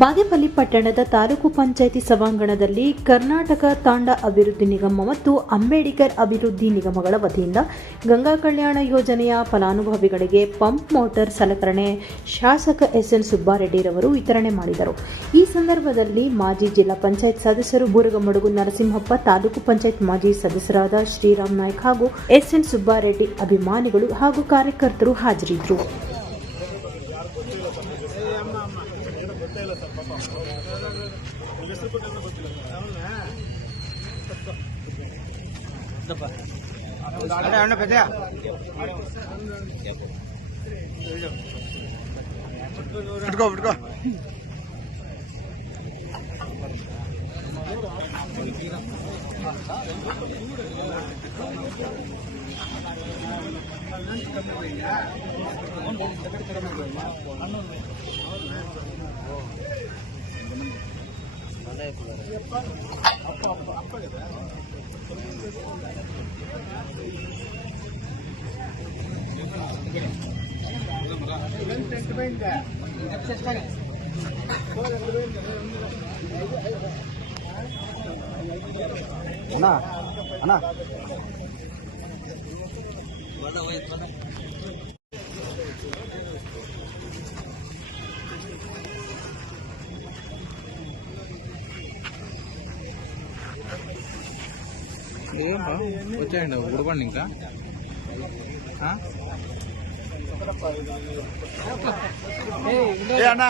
ಬಾಗೇಪಲ್ಲಿ ಪಟ್ಟಣದ ತಾಲೂಕು ಪಂಚಾಯಿತಿ ಸಭಾಂಗಣದಲ್ಲಿ ಕರ್ನಾಟಕ ತಾಂಡ ಅಭಿವೃದ್ಧಿ ನಿಗಮ ಮತ್ತು ಅಂಬೇಡ್ಕರ್ ಅಭಿವೃದ್ಧಿ ನಿಗಮಗಳ ವತಿಯಿಂದ ಗಂಗಾ ಕಲ್ಯಾಣ ಯೋಜನೆಯ ಫಲಾನುಭವಿಗಳಿಗೆ ಪಂಪ್ ಮೋಟಾರ್ ಸಲಕರಣೆ ಶಾಸಕ ಎಸ್ಎನ್ ಸುಬ್ಬಾರೆಡ್ಡಿರವರು ವಿತರಣೆ ಮಾಡಿದರು. ಈ ಸಂದರ್ಭದಲ್ಲಿ ಮಾಜಿ ಜಿಲ್ಲಾ ಪಂಚಾಯತ್ ಸದಸ್ಯರು ಬೂರಗಮಡುಗು ನರಸಿಂಹಪ್ಪ, ತಾಲೂಕು ಪಂಚಾಯತ್ ಮಾಜಿ ಸದಸ್ಯರಾದ ಶ್ರೀರಾಮ್ ನಾಯ್ಕ್ ಹಾಗೂ ಎಸ್ಎನ್ ಸುಬ್ಬಾರೆಡ್ಡಿ ಅಭಿಮಾನಿಗಳು ಹಾಗೂ ಕಾರ್ಯಕರ್ತರು ಹಾಜರಿದ್ದರು. అన్నా వచ్చేయండి ఉడపండి ఇంకా అన్నా